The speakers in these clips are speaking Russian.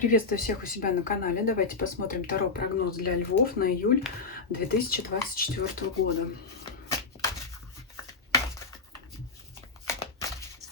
Приветствую всех у себя на канале. Давайте посмотрим таро-прогноз для львов на июль 2024 года.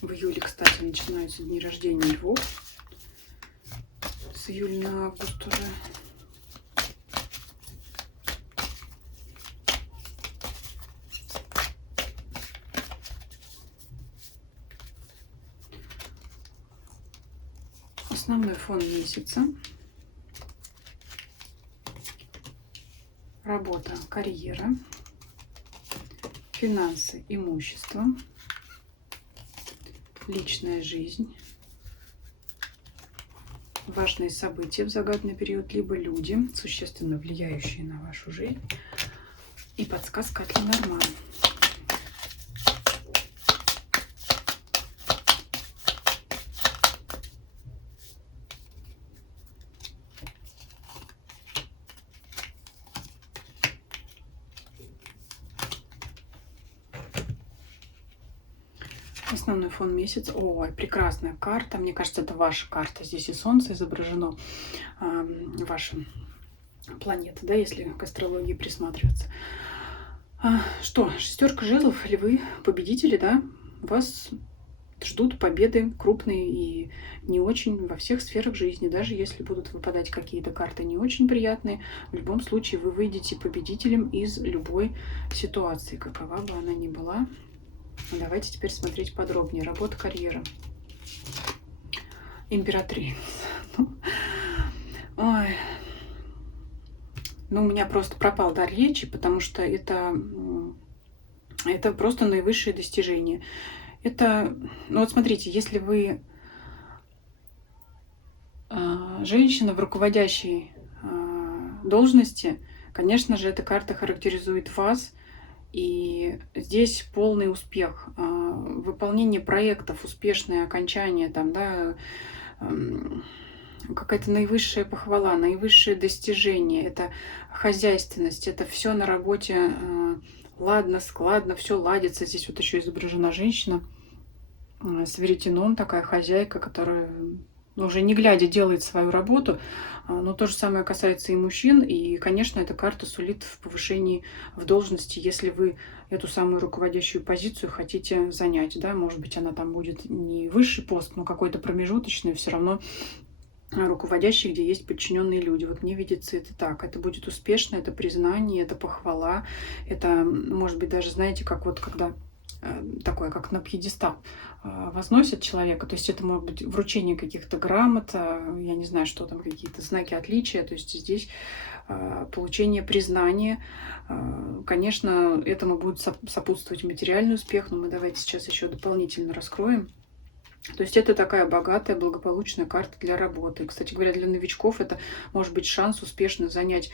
В июле, кстати, начинаются дни рождения львов. С июля на август уже. Основной фон месяца. Работа, карьера, финансы, имущество, личная жизнь, важные события в загаданный период, либо люди, существенно влияющие на вашу жизнь, и подсказка от Ленорман. Основной фон месяц. Ой, прекрасная карта. Мне кажется, это ваша карта. Здесь и Солнце изображено, ваша планета, да, если к астрологии присматриваться. Что, шестерка жезлов, львы, победители, да, вас ждут победы крупные и не очень во всех сферах жизни. Даже если будут выпадать какие-то карты не очень приятные, в любом случае вы выйдете победителем из любой ситуации, какова бы она ни была. Давайте теперь смотреть подробнее. Работа, карьера. Императрица. Ой. Ну, у меня просто пропал дар речи, потому что это просто наивысшее достижение. Это, ну вот смотрите, если вы женщина в руководящей должности, конечно же, эта карта характеризует вас. И здесь полный успех, выполнение проектов, успешное окончание, там, да, какая-то наивысшая похвала, наивысшее достижение, это хозяйственность, это все на работе ладно, складно, все ладится. Здесь вот еще изображена женщина с веретеном, такая хозяйка, которая уже не глядя делает свою работу. Но то же самое касается и мужчин. И, конечно, эта карта сулит в повышении в должности, если вы эту самую руководящую позицию хотите занять. Да? Может быть, она там будет не высший пост, но какой-то промежуточный, все равно руководящий, где есть подчиненные люди. Вот мне видится это так. Это будет успешно, это признание, это похвала. Это, может быть, даже, знаете, как вот когда такое, как на пьедестал возносят человека. То есть это может быть вручение каких-то грамот, я не знаю, что там, какие-то знаки отличия. То есть здесь получение признания. Конечно, этому будет сопутствовать материальный успех, но мы давайте сейчас еще дополнительно раскроем. То есть это такая богатая, благополучная карта для работы. И, кстати говоря, для новичков это может быть шанс успешно занять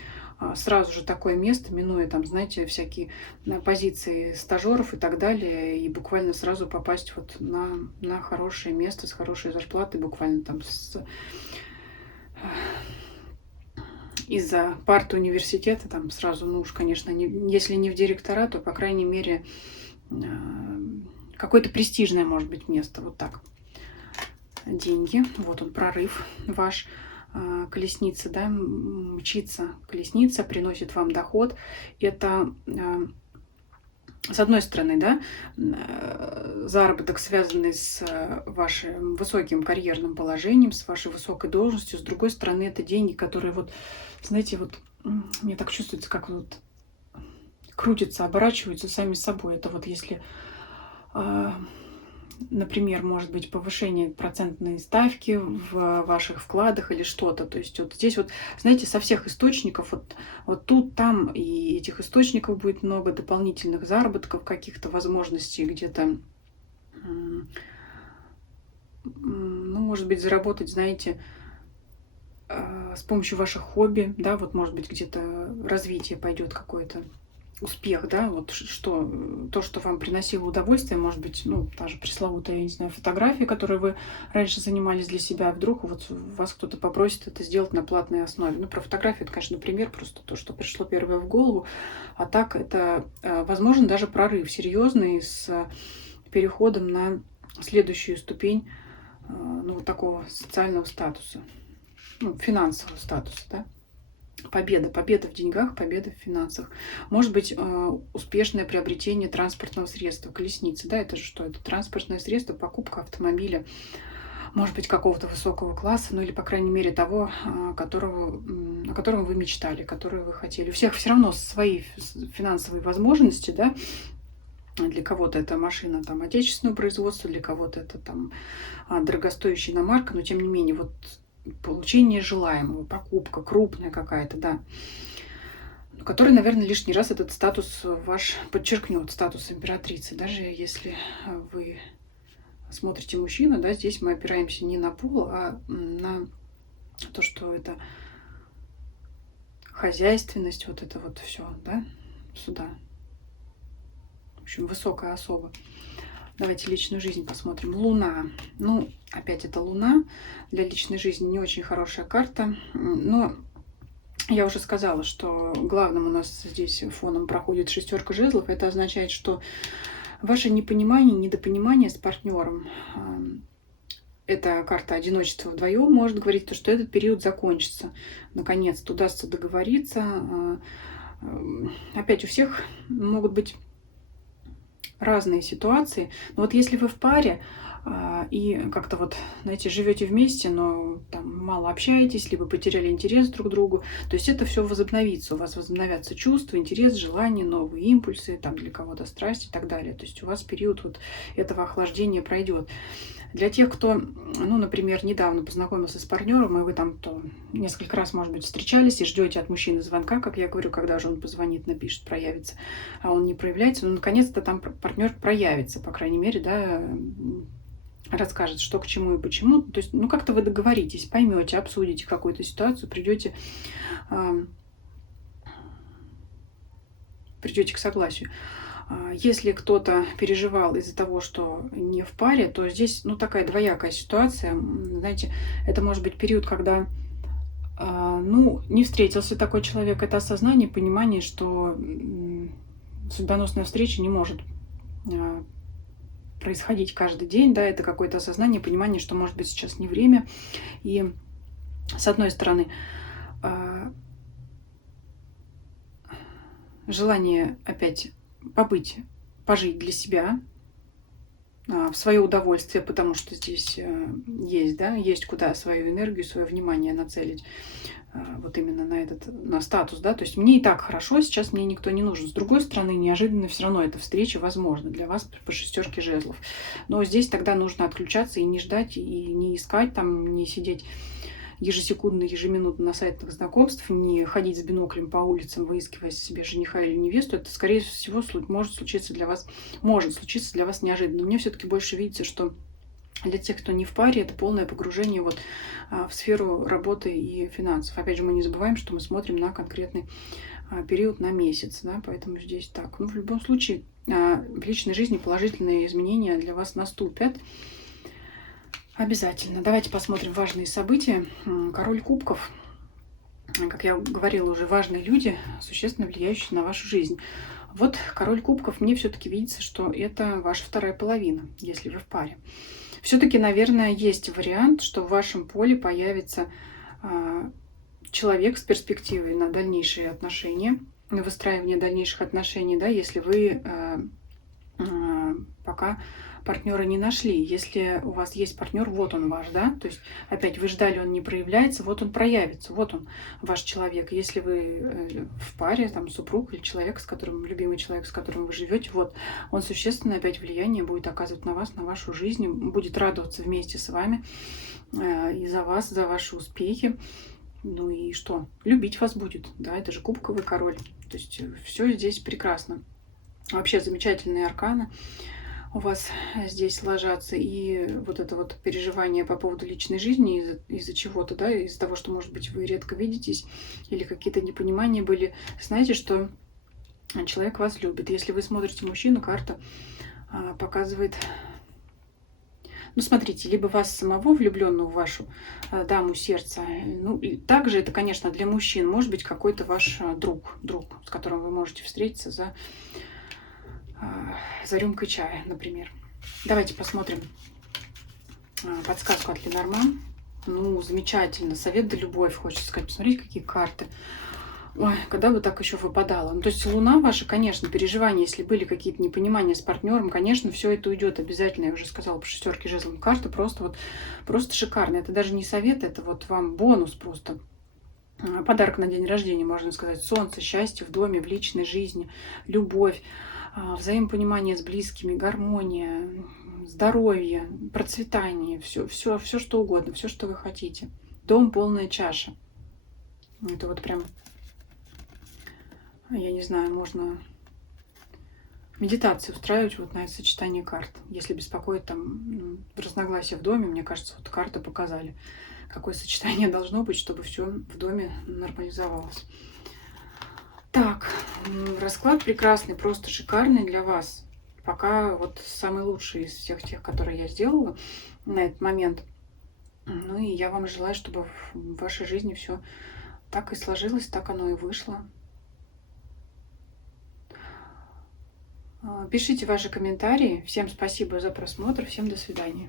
сразу же такое место, минуя там, знаете, всякие позиции стажеров и так далее, и буквально сразу попасть вот на хорошее место с хорошей зарплатой, буквально там из-за парты университета, там сразу, ну уж, конечно, если не в директора, то, по крайней мере, какое-то престижное, может быть, место, вот так. Деньги, вот он, прорыв ваш, колесница, да, мчится колесница, приносит вам доход. Это, с одной стороны, да, заработок, связанный с вашим высоким карьерным положением, с вашей высокой должностью. С другой стороны, это деньги, которые вот, знаете, вот мне так чувствуется, как вот крутятся, оборачиваются сами собой. Это вот если например, может быть повышение процентной ставки в ваших вкладах или что-то. То есть вот здесь вот, знаете, со всех источников, вот тут, там, и этих источников будет много, дополнительных заработков, каких-то возможностей где-то, ну, может быть, заработать, знаете, с помощью ваших хобби, да, вот, может быть, где-то развитие пойдет какое-то, успех, да, вот что, то, что вам приносило удовольствие, может быть, ну, та же пресловутая, я не знаю, фотография, которой вы раньше занимались для себя, вдруг вот вас кто-то попросит это сделать на платной основе. Ну, про фотографию это, конечно, пример, просто то, что пришло первое в голову, а так это, возможно, даже прорыв серьезный с переходом на следующую ступень, ну, вот такого социального статуса. ну, финансового статуса, да. Победа, победа в деньгах, победа в финансах. Может быть, успешное приобретение транспортного средства, колесницы, да, это же что? Это транспортное средство, покупка автомобиля, может быть, какого-то высокого класса, ну или, по крайней мере, того, о котором вы мечтали, который вы хотели. У всех все равно свои финансовые возможности, да. Для кого-то это машина там отечественного производства, для кого-то это там дорогостоящая иномарка, но тем не менее, вот получение желаемого, покупка крупная какая-то, да, который, наверное, лишний раз этот статус ваш подчеркнет, статус императрицы. Даже если вы смотрите мужчину, да, здесь мы опираемся не на пол, а на то, что это хозяйственность, вот это вот все, да, сюда. В общем, высокая особа. Давайте личную жизнь посмотрим. Луна. Ну, опять это Луна. Для личной жизни не очень хорошая карта. Но я уже сказала, что главным у нас здесь фоном проходит шестерка жезлов. Это означает, что ваше непонимание, недопонимание с партнером, это карта одиночества вдвоем, может говорить, то, что этот период закончится. Наконец-то удастся договориться. Опять у всех могут быть разные ситуации. Но вот если вы в паре и как-то вот, знаете, живете вместе, но там мало общаетесь, либо потеряли интерес друг к другу, то есть это все возобновится. У вас возобновятся чувства, интерес, желания, новые импульсы, там для кого-то страсть и так далее. То есть у вас период вот этого охлаждения пройдет. Для тех, кто, ну, например, недавно познакомился с партнером, и вы там то несколько раз, может быть, встречались и ждете от мужчины звонка, как я говорю, когда же он позвонит, напишет, проявится, а он не проявляется, ну, наконец-то там партнер проявится, по крайней мере, да, расскажет, что к чему и почему. То есть, ну, как-то вы договоритесь, поймете, обсудите какую-то ситуацию, придете к согласию. Если кто-то переживал из-за того, что не в паре, то здесь, ну, такая двоякая ситуация. Знаете, это может быть период, когда, ну, не встретился такой человек. Это осознание, понимание, что судьбоносная встреча не может происходить каждый день, да, это какое-то осознание, понимание, что, может быть, сейчас не время. И, с одной стороны, желание опять пожить для себя, в свое удовольствие, потому что здесь есть, да, есть куда свою энергию, свое внимание нацелить вот именно на статус, да, то есть мне и так хорошо, сейчас мне никто не нужен. С другой стороны, неожиданно все равно эта встреча возможна для вас по шестерке жезлов. Но здесь тогда нужно отключаться и не ждать, и не искать, там, не сидеть ежесекундно, ежеминутно на сайтах знакомств, не ходить с биноклем по улицам, выискивая себе жениха или невесту. Это, скорее всего, может случиться для вас неожиданно. Мне все-таки больше видится, что для тех, кто не в паре, это полное погружение вот в сферу работы и финансов. Опять же, мы не забываем, что мы смотрим на конкретный период, на месяц, да, поэтому здесь так. Ну, в любом случае, в личной жизни положительные изменения для вас наступят. Обязательно. Давайте посмотрим важные события. Король кубков. Как я говорила уже, важные люди, существенно влияющие на вашу жизнь. Вот король кубков, мне все-таки видится, что это ваша вторая половина, если вы в паре. Все-таки, наверное, есть вариант, что в вашем поле появится человек с перспективой на дальнейшие отношения, на выстраивание дальнейших отношений, да, если вы пока партнера не нашли. Если у вас есть партнер, вот он ваш, да, то есть опять вы ждали, он не проявляется, вот он проявится, вот он ваш человек. Если вы в паре, там, супруг или человек, любимый человек, с которым вы живете, вот он существенно опять влияние будет оказывать на вас, на вашу жизнь, будет радоваться вместе с вами и за вас, за ваши успехи. Ну и что? Любить вас будет, да, это же кубковый король. То есть все здесь прекрасно. Вообще замечательные арканы у вас здесь ложатся, и вот это вот переживание по поводу личной жизни из-за чего-то, да, из-за того, что, может быть, вы редко видитесь или какие-то непонимания были, знаете, что человек вас любит. Если вы смотрите мужчину, карта показывает, ну, смотрите, либо вас самого, влюбленного в вашу даму сердца, ну, и также это, конечно, для мужчин, может быть, какой-то ваш друг, с которым вы можете встретиться за рюмкой чая, например. Давайте посмотрим подсказку от Ленорман Ну, замечательно. Совет да любовь, хочется сказать. Посмотрите, какие карты. Ой, когда бы так еще выпадало. Ну, то есть Луна ваша, конечно, переживания, если были какие-то непонимания с партнером, конечно, все это уйдет обязательно. Я уже сказала по шестерке жезлов. Карта просто вот просто шикарная. Это даже не совет, это вот вам бонус просто. Подарок на день рождения, можно сказать. Солнце, счастье в доме, в личной жизни, любовь, взаимопонимание с близкими, гармония, здоровье, процветание, все что угодно, все, что вы хотите. Дом полная чаша. Это вот прям, я не знаю, можно медитацию устраивать вот на это сочетание карт. Если беспокоит там разногласия в доме, мне кажется, вот карты показали, какое сочетание должно быть, чтобы все в доме нормализовалось. Так, расклад прекрасный, просто шикарный для вас. Пока вот самый лучший из всех тех, которые я сделала на этот момент. Ну и я вам желаю, чтобы в вашей жизни все так и сложилось, так оно и вышло. Пишите ваши комментарии. Всем спасибо за просмотр. Всем до свидания.